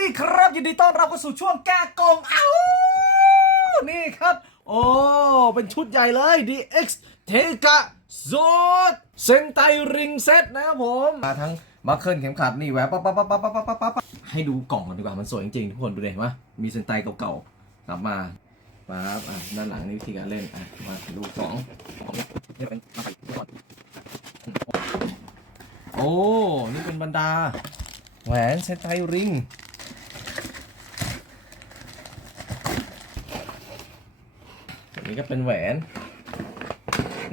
ดีครับยินดีต้อนรับเข้าสู่ช่วงแกกงเอ้านี่ครับ โอ้เป็นชุดใหญ่เลย DX เทกะซูดเซนไตริงเซตนะครับผม มาทั้งมาเคิลเข็มขัดนี่แหวะปั๊บปั๊บปั๊บปั๊บปั๊บปั๊บให้ดูกล่องกันดีกว่ามันสวยจริงๆทุกคนดูเลยว่ามีเซนไตเก่าๆกลับมาปั๊บอะด้านหลังนี่วิธีการเล่นอะมาดูกล่องเนี่เป็นมาใส่ก่อนโอ้ นี่เป็นบรรดา แหวนเซนไตริง นนี้ก็เป็นแหวน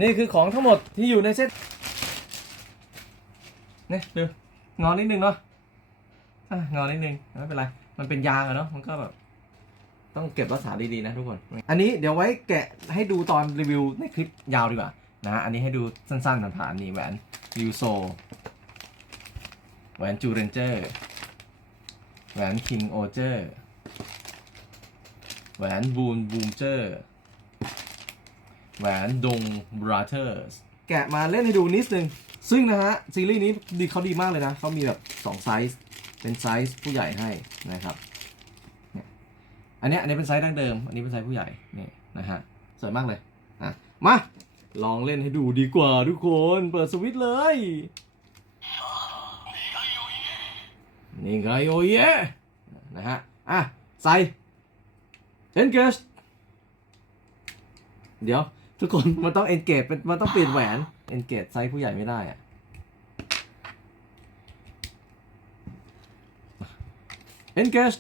นี่คือของทั้งหมดที่อยู่ในเซตนี่ดูงอนิดนึงเนาะงอนิดนึงไม่เป็นไร มันเป็นยางอะเนาะมันก็แบบต้องเก็บรักษาดีๆนะทุกคน อันนี้เดี๋ยวไว้แกะให้ดูตอนรีวิวในคลิปยาวดีกว่านะฮะอันนี้ให้ดูสั้นๆผ่านๆนี่แหวนยูโซแหวนจูเรนเจอร์แหวนคิงโอเจอร์แหวนบูนบูมเจอร์ แหวนดงบราเธอร์สแกะมาเล่นให้ดูนิดนึง ซึ่งนะฮะ ซีรีส์นี้ดีเขาดีมากเลยนะ เขามีแบบ 2 ไซส์ เป็นไซส์ผู้ใหญ่ให้นะครับเนี่ยอันนี้อันนี้เป็นไซส์ดั้งเดิม อันนี้เป็นไซส์ผู้ใหญ่นี่นะฮะสวยมากเลยอะมา ลองเล่นให้ดูดีกว่าทุกคนเปิดสวิตช์เลยนี่ไงโอ้ยนะฮะอะใส่ engage เดี๋ยว ทุกคนมันต้องเอนเกจเป็นมันต้องเปลี่ยนแหวนเอนเกจไซส์ผู้ใหญ่ไม่ได้อะเอนเกจ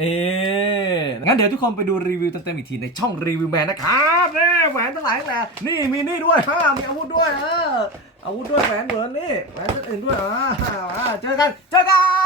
อ๊งั้นเดี๋ยวทุกคนไปดูรีวิวเต็มๆอีกทีในช่องรีวิวแมนนะครับนี่แหวนทั้งหลายแหล่นี่มีนี่ด้วยฮ่ามีอาวุธด้วยเอออาวุธด้วยแหวนเหมือนนี่แหวนอื่นด้วยอ่าเจอกันเจอกัน